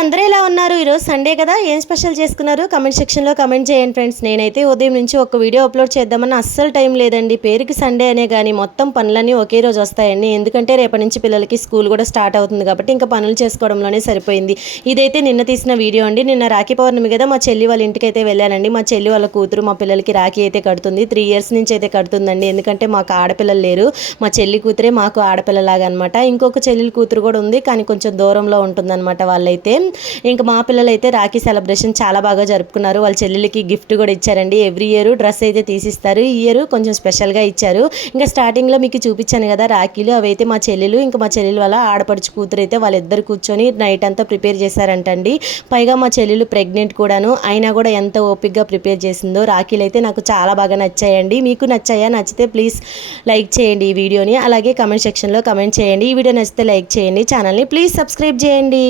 అందరూ ఎలా ఉన్నారు? ఈరోజు సండే కదా? ఏం స్పెషల్ చేసుకున్నారు? కమెంట్ సెక్షన్లో కమెంట్ చేయండి ఫ్రెండ్స్ నేనైతే ఉదయం నుంచి ఒక వీడియో అప్లోడ్ చేద్దామని అస్సలు టైం లేదండి. పేరుకి సండే అనే కానీ మొత్తం పనులన్నీ ఒకే రోజు వస్తాయండి. ఎందుకంటే రేపటి నుంచి పిల్లలకి స్కూల్ కూడా స్టార్ట్ అవుతుంది కాబట్టి ఇంకా పనులు చేసుకోవడంలోనే సరిపోయింది. ఇదైతే నిన్న తీసిన వీడియో అండి. నిన్న రాఖీ పౌర్ణమి కదా? మా చెల్లి వాళ్ళ ఇంటికి అయితే వెళ్ళానండి. మా చెల్లి వాళ్ళ కూతురు మా పిల్లలకి రాఖీ అయితే కడుతుంది. త్రీ ఇయర్స్ నుంచి అయితే కడుతుందండి. ఎందుకంటే మాకు ఆడపిల్లలు లేరు. మా చెల్లి కూతురే మాకు ఆడపిల్లలాగా అనమాట ఇంకొక చెల్లి కూతురు కూడా ఉంది. కానీ కొంచెం దూరంలో ఉంటుందన్నమాట వాళ్ళైతే. ఇంకా మా పిల్లలు అయితే రాఖీ సెలబ్రేషన్ చాలా బాగా జరుపుకున్నారు. వాళ్ళ చెల్లెలకి గిఫ్ట్ కూడా ఇచ్చారండి. ఎవ్రీ ఇయర్ డ్రెస్ అయితే తీసిస్తారు. ఈ ఇయర్ కొంచెం స్పెషల్గా ఇచ్చారు. ఇంకా స్టార్టింగ్లో మీకు చూపించాను కదా రాఖీలు అవి అయితే మా చెల్లెలు ఇంకా మా చెల్లెలు వల్ల ఆడపడుచు కూతురు అయితే వాళ్ళిద్దరు కూర్చొని నైట్ అంతా ప్రిపేర్ చేశారంటండి. పైగా మా చెల్లెలు ప్రెగ్నెంట్ కూడాను. అయినా కూడా ఎంత ఓపిక్గా ప్రిపేర్ చేసిందో రాఖీలు అయితే నాకు చాలా బాగా నచ్చాయండి. మీకు నచ్చాయా? నచ్చితే ప్లీజ్ లైక్ చేయండి ఈ వీడియోని. అలాగే కమెంట్ సెక్షన్లో కమెంట్ చేయండి. ఈ వీడియో నచ్చితే లైక్ చేయండి. ఛానల్ని ప్లీజ్ సబ్స్క్రైబ్ చేయండి.